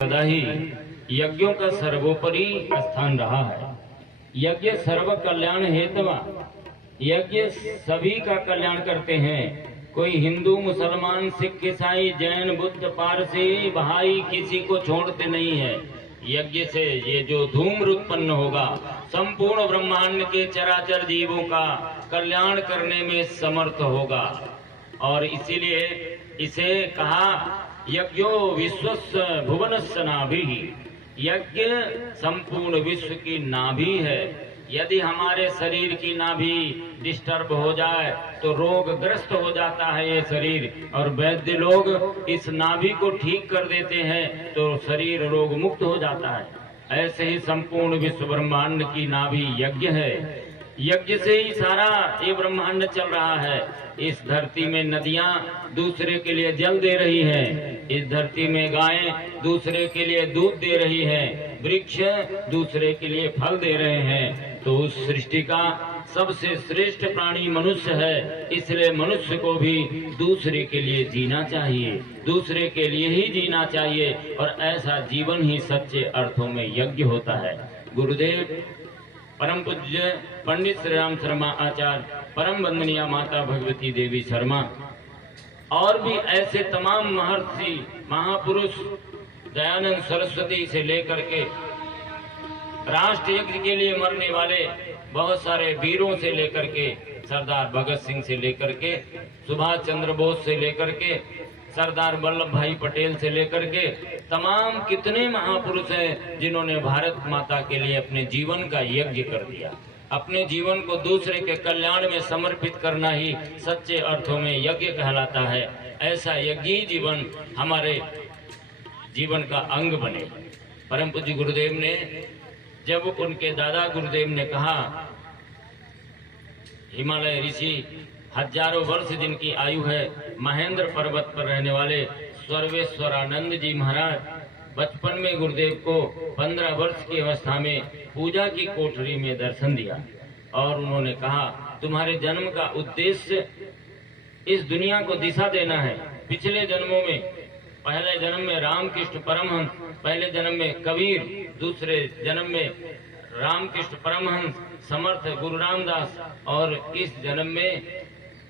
सदा ही यज्ञों का सर्वोपरि स्थान रहा है। यज्ञ सर्व कल्याण हेतवा, यज्ञ सभी का कल्याण करते हैं। कोई हिंदू, मुसलमान, सिख, ईसाई, जैन, बुद्ध, पारसी, भाई किसी को छोड़ते नहीं है। यज्ञ से ये जो धूम्र उत्पन्न होगा संपूर्ण ब्रह्मांड के चराचर जीवों का कल्याण करने में समर्थ होगा। और इसीलिए इसे कहा यज्ञो विश्वस्य भुवनस्य नाभिः। यज्ञ संपूर्ण विश्व की नाभि है। यदि हमारे शरीर की नाभि डिस्टर्ब हो जाए तो रोगग्रस्त हो जाता है ये शरीर, और वैद्य लोग इस नाभि को ठीक कर देते हैं तो शरीर रोग मुक्त हो जाता है। ऐसे ही संपूर्ण विश्व ब्रह्मांड की नाभि यज्ञ है। यज्ञ से ही सारा ये ब्रह्मांड चल रहा है। इस धरती में नदियां दूसरे के लिए जल दे रही हैं, इस धरती में गायें दूसरे के लिए दूध दे रही हैं, वृक्ष दूसरे के लिए फल दे रहे हैं। तो उस सृष्टि का सबसे श्रेष्ठ प्राणी मनुष्य है, इसलिए मनुष्य को भी दूसरे के लिए जीना चाहिए, दूसरे के लिए ही जीना चाहिए, और ऐसा जीवन ही सच्चे अर्थों में यज्ञ होता है। गुरुदेव परम पूज्य पंडित श्री राम शर्मा आचार्य, परम वंदनीय माता भगवती देवी शर्मा, और भी ऐसे तमाम महर्षि महापुरुष, दयानंद सरस्वती से लेकर के राष्ट्र यज्ञ के लिए मरने वाले बहुत सारे वीरों से लेकर के, सरदार भगत सिंह से लेकर के, सुभाष चंद्र बोस से लेकर के, सरदार वल्लभ भाई पटेल से लेकर के, तमाम कितने महापुरुष हैं जिन्होंने भारत माता के लिए अपने जीवन का यज्ञ कर दिया। अपने जीवन को दूसरे के कल्याण में समर्पित करना ही सच्चे अर्थों में यज्ञ कहलाता है। ऐसा यज्ञी जीवन हमारे जीवन का अंग बने। परम पूज्य गुरुदेव ने, जब उनके दादा गुरुदेव ने कहा, हिमालय ऋषि हजारों वर्ष जिनकी आयु है, महेंद्र पर्वत पर रहने वाले सर्वेश्वरानंद जी महाराज, बचपन में गुरुदेव को 15 वर्ष की अवस्था में पूजा की कोठरी में दर्शन दिया, और उन्होंने कहा तुम्हारे जन्म का उद्देश्य इस दुनिया को दिशा देना है। पिछले जन्मों में, पहले जन्म में रामकृष्ण परमहंस, पहले जन्म में कबीर, दूसरे जन्म में रामकृष्ण परमहंस समर्थ गुरु रामदास, और इस जन्म में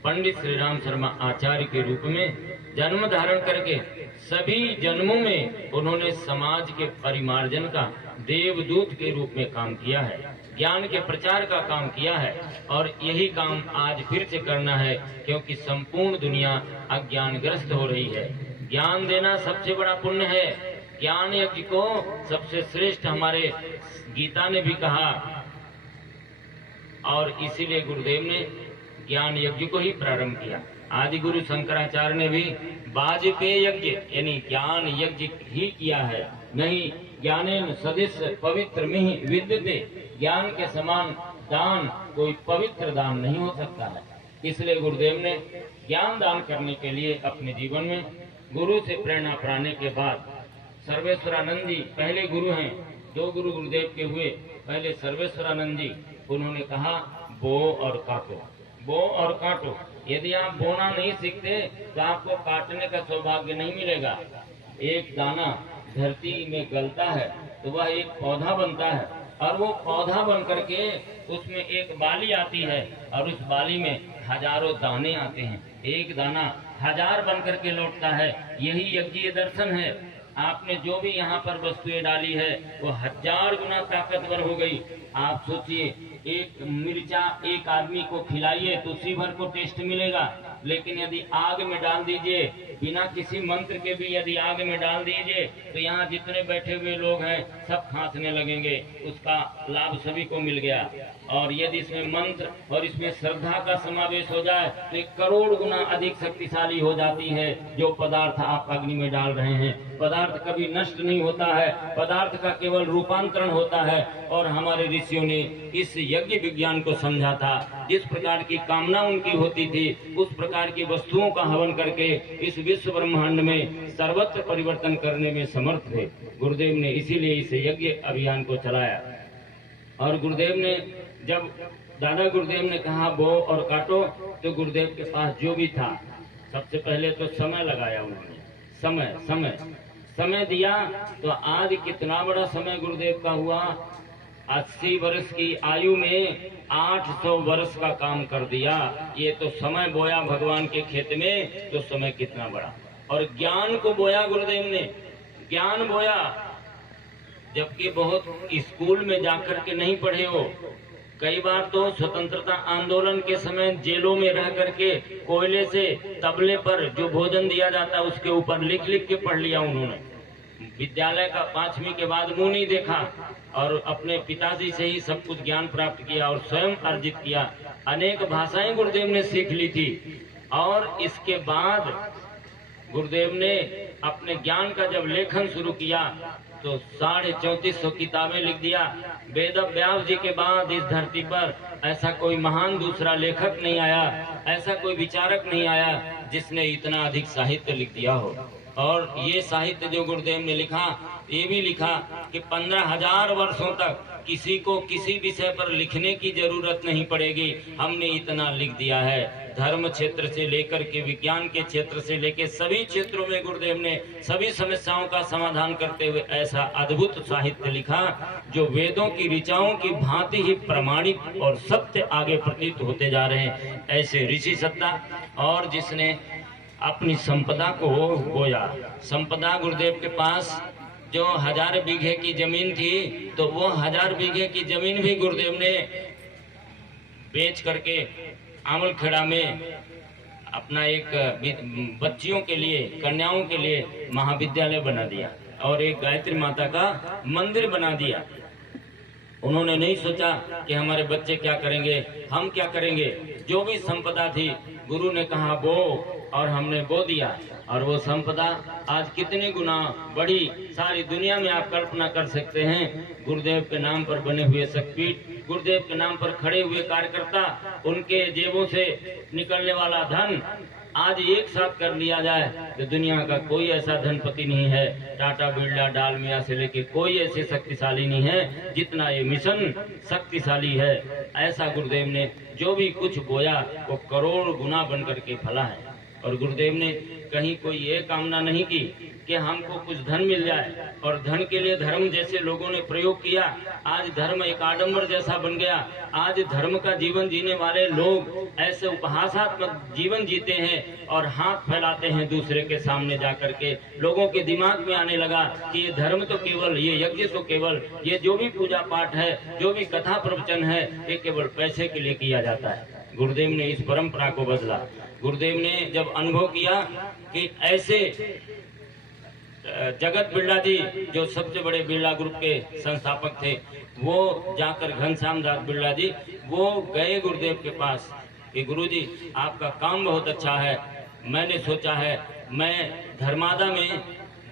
पंडित श्री राम शर्मा आचार्य के रूप में जन्म धारण करके सभी जन्मों में उन्होंने समाज के परिमार्जन का देवदूत के रूप में काम किया है, ज्ञान के प्रचार का काम किया है, और यही काम आज फिर से करना है, क्योंकि संपूर्ण दुनिया अज्ञानग्रस्त हो रही है। ज्ञान देना सबसे बड़ा पुण्य है। ज्ञान यज्ञ को सबसे श्रेष्ठ हमारे गीता ने भी कहा, और इसीलिए गुरुदेव ने ज्ञान यज्ञ को ही प्रारंभ किया। आदि गुरु शंकराचार्य ने भी वाजपेय यज्ञ यानी ज्ञान यज्ञ ही किया है। नहीं ज्ञानेन सदृश पवित्र में विद्यते, ज्ञान के समान दान कोई पवित्र दान नहीं हो सकता है। इसलिए गुरुदेव ने ज्ञान दान करने के लिए अपने जीवन में गुरु से प्रेरणा पाने के बाद, सर्वेश्वरानंद जी पहले गुरु हैं, 2 गुरु गुरुदेव के हुए। पहले सर्वेश्वरानंद जी, उन्होंने कहा बो और काटो, बो और काटो। यदि आप बोना नहीं सीखते तो आपको काटने का सौभाग्य नहीं मिलेगा। एक दाना धरती में गलता है तो वह एक पौधा बनता है, और वो पौधा बन करके उसमें एक बाली आती है, और उस बाली में हजारों दाने आते हैं। एक दाना 1000 बन करके लौटता है। यही यज्ञीय दर्शन है। आपने जो भी यहाँ पर वस्तुएं डाली है वो 1000 गुना ताकतवर हो गई। आप सोचिए, एक मिर्चा एक आदमी को खिलाइए तो उसी भर को टेस्ट मिलेगा, लेकिन यदि आग में डाल दीजिए, बिना किसी मंत्र के भी यदि आग में डाल दीजिए, तो यहाँ जितने बैठे हुए लोग हैं सब खांसने लगेंगे। उसका लाभ सभी को मिल गया। और यदि इसमें मंत्र और इसमें श्रद्धा का समावेश हो जाए तो 1 करोड़ गुना अधिक शक्तिशाली हो जाती है जो पदार्थ आप अग्नि में डाल रहे हैं। पदार्थ कभी नष्ट नहीं होता है, पदार्थ का केवल रूपांतरण होता है। और हमारे ऋषियों ने इस यज्ञ विज्ञान को समझा था। जिस प्रकार की कामना उनकी होती थी, उस प्रकार की वस्तुओं का हवन करके इस विश्व ब्रह्मांड में सर्वत्र परिवर्तन करने में समर्थ थे गुरुदेव ने। इसीलिए इस यज्ञ अभियान को चलाया। और गुरुदेव ने, जब दादा गुरुदेव ने कहा बो और काटो, तो गुरुदेव के पास जो भी था सबसे पहले तो समय लगाया उन्होंने। समय समय समय दिया तो आज कितना बड़ा समय गुरुदेव का हुआ। 80 वर्ष की आयु में 800 वर्ष का काम कर दिया। ये तो समय बोया भगवान के खेत में, तो समय कितना बड़ा। और ज्ञान को बोया गुरुदेव ने, ज्ञान बोया, जबकि बहुत स्कूल में जाकर के नहीं पढ़े हो। कई बार तो स्वतंत्रता आंदोलन के समय जेलों में रह करके कोयले से तबले पर जो भोजन दिया जाता उसके ऊपर लिख लिख के पढ़ लिया उन्होंने। विद्यालय का 5वीं के बाद मुंह नहीं देखा और अपने पिताजी से ही सब कुछ ज्ञान प्राप्त किया और स्वयं अर्जित किया। अनेक भाषाएं गुरुदेव ने सीख ली थी। और इसके बाद गुरुदेव ने अपने ज्ञान का जब लेखन शुरू किया तो 3450 किताबें लिख दिया। वेद व्यास जी के बाद इस धरती पर ऐसा कोई महान दूसरा लेखक नहीं आया, ऐसा कोई विचारक नहीं आया जिसने इतना अधिक साहित्य लिख दिया हो। और ये साहित्य जो गुरुदेव ने लिखा, ये भी लिखा कि 15,000 वर्षों तक किसी को किसी विषय पर लिखने की जरूरत नहीं पड़ेगी, हमने इतना लिख दिया है। धर्म क्षेत्र से लेकर के विज्ञान के क्षेत्र से लेकर सभी क्षेत्रों में गुरुदेव ने सभी समस्याओं का समाधान करते हुए ऐसा अद्भुत साहित्य लिखा जो वेदों की ऋचाओं की भांति ही प्रमाणिक और सत्य आगे प्रतीत होते जा रहे हैं। ऐसे ऋषि सत्ता और जिसने अपनी संपदा को बोया। संपदा गुरुदेव के पास जो 1000 बीघे की जमीन थी, तो वो 1000 बीघे की जमीन भी गुरुदेव ने बेच करके आमलखेड़ा में अपना एक बच्चियों के लिए, कन्याओं के लिए महाविद्यालय बना दिया और एक गायत्री माता का मंदिर बना दिया। उन्होंने नहीं सोचा कि हमारे बच्चे क्या करेंगे, हम क्या करेंगे। जो भी संपदा थी गुरु ने कहा बो, और हमने बो दिया। और वो संपदा आज कितनी गुना बढ़ी, सारी दुनिया में आप कल्पना कर सकते हैं। गुरुदेव के नाम पर बने हुए शक्तिपीठ, गुरुदेव के नाम पर खड़े हुए कार्यकर्ता, उनके जेबों से निकलने वाला धन आज एक साथ कर लिया जाए तो दुनिया का कोई ऐसा धनपति नहीं है, टाटा बिरला डालमिया से लेके कोई ऐसे शक्तिशाली नहीं है जितना ये मिशन शक्तिशाली है। ऐसा गुरुदेव ने जो भी कुछ बोया वो करोड़ गुना बन करके फला है। और गुरुदेव ने कहीं कोई ये कामना नहीं की कि हमको कुछ धन मिल जाए, और धन के लिए धर्म जैसे लोगों ने प्रयोग किया, आज धर्म एक आडंबर जैसा बन गया। आज धर्म का जीवन जीने वाले लोग ऐसे उपहासात्मक जीवन जीते हैं और हाथ फैलाते हैं दूसरे के सामने जाकर के। लोगों के दिमाग में आने लगा कि ये धर्म तो केवल, ये यज्ञ तो केवल, ये जो भी पूजा पाठ है, जो भी कथा प्रवचन है, ये केवल पैसे के लिए किया जाता है। गुरुदेव ने इस परंपरा को बदला। गुरुदेव ने जब अनुभव किया कि ऐसे जगत बिरला जी जो सबसे बड़े बिरला ग्रुप के संस्थापक थे, वो जाकर घनश्याम दास बिरला जी वो गए गुरुदेव के पास कि गुरुजी आपका काम बहुत अच्छा है, मैंने सोचा है मैं धर्मादा में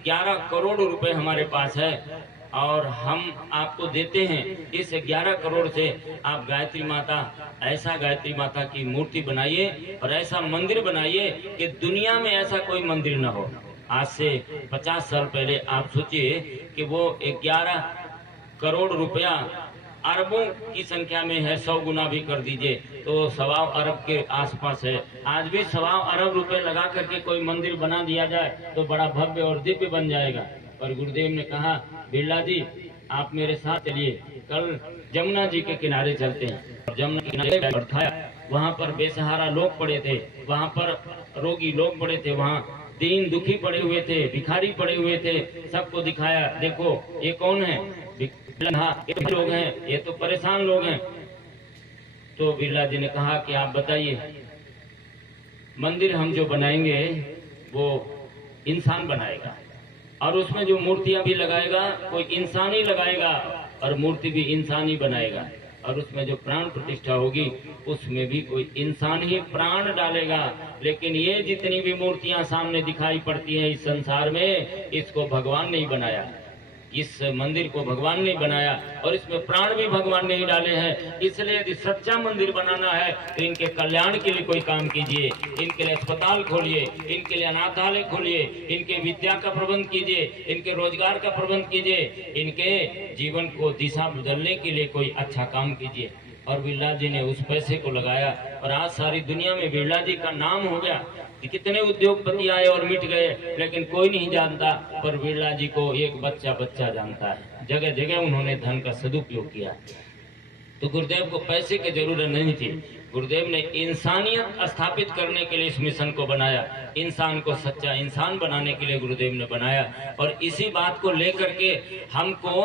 11 करोड़ रुपए हमारे पास है और हम आपको देते हैं। इस 11 करोड़ से आप गायत्री माता, ऐसा गायत्री माता की मूर्ति बनाइए और ऐसा मंदिर बनाइए कि दुनिया में ऐसा कोई मंदिर न हो। आज से 50 साल पहले आप सोचिए कि वो 11 करोड़ रुपया अरबों की संख्या में है, 100 गुना भी कर दीजिए तो 1.25 अरब के आसपास है। आज भी 1.25 अरब रुपए लगा करके कोई मंदिर बना दिया जाए तो बड़ा भव्य और दिव्य बन जाएगा। और गुरुदेव ने कहा बिरला जी आप मेरे साथ चलिए, कल जमुना जी के किनारे चलते हैं। और जमुना के किनारे बैठाया, वहाँ पर बेसहारा लोग पड़े थे, वहाँ पर रोगी लोग पड़े थे, वहाँ दीन दुखी पड़े हुए थे, भिखारी पड़े हुए थे। सबको दिखाया, देखो ये कौन है, ये लोग हैं, ये तो परेशान लोग हैं। तो बिरला जी ने कहा कि आप बताइए, मंदिर हम जो बनाएंगे वो इंसान बनाएगा और उसमें जो मूर्तियां भी लगाएगा कोई इंसान ही लगाएगा और मूर्ति भी इंसान ही बनाएगा, और उसमें जो प्राण प्रतिष्ठा होगी उसमें भी कोई इंसान ही प्राण डालेगा। लेकिन ये जितनी भी मूर्तियां सामने दिखाई पड़ती हैं इस संसार में, इसको भगवान ने ही बनाया, इस मंदिर को भगवान ने बनाया और इसमें प्राण भी भगवान ने ही डाले हैं। इसलिए यदि सच्चा मंदिर बनाना है तो इनके कल्याण के लिए कोई काम कीजिए, इनके लिए अस्पताल खोलिए, इनके लिए अनाथालय खोलिए, इनके विद्या का प्रबंध कीजिए, इनके रोजगार का प्रबंध कीजिए, इनके जीवन को दिशा बदलने के लिए कोई अच्छा काम कीजिए। और बिरला जी ने उस पैसे को लगाया और आज सारी दुनिया में बिरला जी का नाम हो गया। कितने उद्योगपति आए और मिट गए, लेकिन कोई नहीं जानता, पर बिरला जी को एक बच्चा बच्चा जानता है। जगह जगह उन्होंने धन का सदुपयोग किया। तो गुरुदेव को पैसे की जरूरत नहीं थी। गुरुदेव ने इंसानियत स्थापित करने के लिए इस मिशन को बनाया, इंसान को सच्चा इंसान बनाने के लिए गुरुदेव ने बनाया। और इसी बात को लेकर के हमको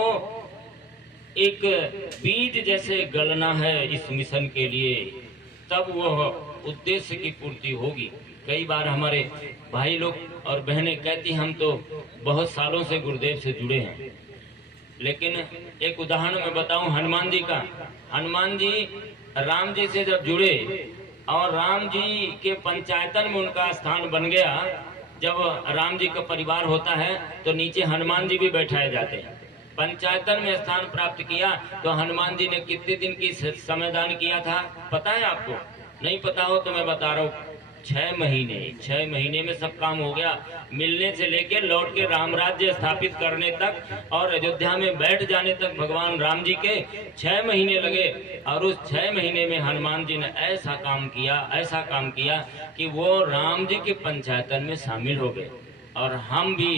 एक बीज जैसे गलना है इस मिशन के लिए, तब वह उद्देश्य की पूर्ति होगी। कई बार हमारे भाई लोग और बहनें कहती हम तो बहुत सालों से गुरुदेव से जुड़े हैं, लेकिन एक उदाहरण मैं बताऊं हनुमान जी का। हनुमान जी राम जी से जब जुड़े और राम जी के पंचायतन में उनका स्थान बन गया, जब राम जी का परिवार होता है तो नीचे हनुमान जी भी बैठाए जाते हैं। पंचायतन में स्थान प्राप्त किया तो हनुमान जी ने कितने दिन की समयदान किया था पता है आपको? नहीं पता हो तो मैं बता रहा हूँ, 6 महीने। 6 महीने में सब काम हो गया। मिलने से लेकर लौट के राम राज्य स्थापित करने तक और अयोध्या में बैठ जाने तक भगवान राम जी के 6 महीने लगे। और उस 6 महीने में हनुमान जी ने ऐसा काम किया कि वो राम जी के पंचायतन में शामिल हो गए। और हम भी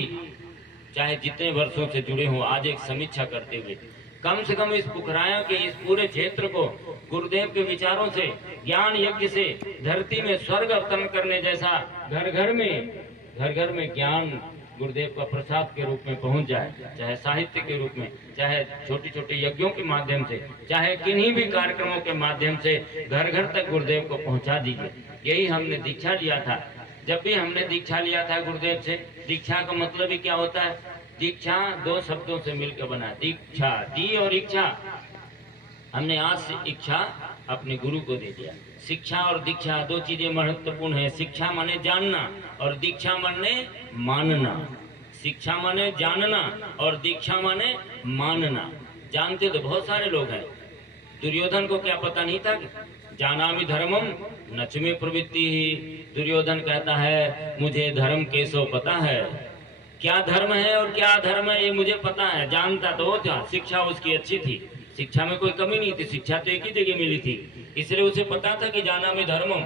चाहे जितने वर्षों से जुड़े हों, आज एक समीक्षा करते हुए कम से कम इस पुखराया के इस पूरे क्षेत्र को गुरुदेव के विचारों से, ज्ञान यज्ञ से धरती में स्वर्ग अवतरण करने जैसा घर घर में ज्ञान गुरुदेव का प्रसाद के रूप में पहुंच जाए, चाहे साहित्य के रूप में, चाहे छोटे छोटे यज्ञों के माध्यम से, चाहे किन्हीं भी कार्यक्रमों के माध्यम से घर घर तक गुरुदेव को पहुंचा दीजिए। यही हमने दीक्षा लिया था। जब भी हमने दीक्षा लिया था गुरुदेव से, दीक्षा का मतलब ही क्या होता है? दीक्षा 2 शब्दों से मिलकर बना, दीक्षा, दी और इच्छा। हमने आज से इच्छा अपने गुरु को दे दिया। शिक्षा और दीक्षा 2 चीजें महत्वपूर्ण है। शिक्षा माने जानना और दीक्षा माने मानना। शिक्षा माने जानना और दीक्षा माने मानना। जानते तो बहुत सारे लोग हैं। दुर्योधन को क्या पता नहीं था? जानामि धर्मम नच में प्रवृत्ति ही। दुर्योधन कहता है मुझे धर्म केसो पता है, क्या धर्म है और क्या अधर्म है ये मुझे पता है। जानता तो वो था, शिक्षा उसकी अच्छी थी, शिक्षा में कोई कमी नहीं थी, शिक्षा तो एक ही जगह मिली थी, इसलिए उसे पता था कि जाना में धर्मम,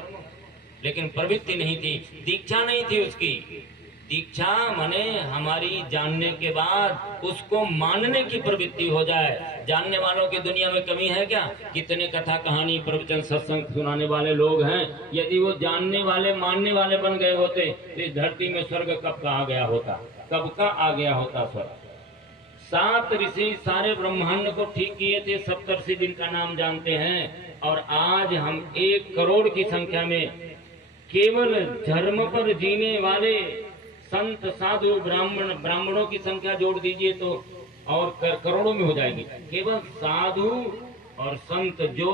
लेकिन प्रवृत्ति नहीं थी, दीक्षा नहीं थी उसकी। दीक्षा माने हमारी जानने के बाद उसको मानने की प्रवृत्ति हो जाए। जानने वालों की दुनिया में कमी है क्या? कितने कथा कहानी प्रवचन सत्संग सुनाने वाले लोग हैं। यदि वो जानने वाले मानने वाले बन गए होते तो इस धरती में स्वर्ग कब का आ गया होता, कब का आ गया होता स्वर्ग। 7 ऋषि सारे ब्रह्मांड को ठीक किए थे, सप्तर्षि जिनका नाम जानते हैं। और आज हम 1 करोड़ की संख्या में केवल धर्म पर जीने वाले संत साधु ब्राह्मणों की संख्या जोड़ दीजिए तो और करोड़ों में हो जाएगी। केवल साधु और संत जो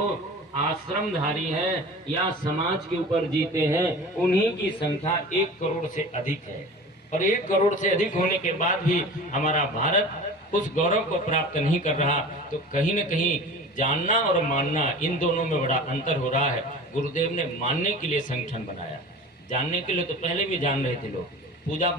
आश्रमधारी है या समाज के ऊपर जीते हैं, उन्हीं की संख्या 1 करोड़ से अधिक है। और 1 करोड़ से अधिक होने के बाद भी हमारा भारत उस गौरव को प्राप्त नहीं कर रहा। तो कहीं न कहीं जानना और मानना, इन दोनों में बड़ा अंतर हो रहा है। गुरुदेव ने मानने के लिए संगठन बनाया, जानने के लिए तो पहले भी जान रहे थे लोग। पूजा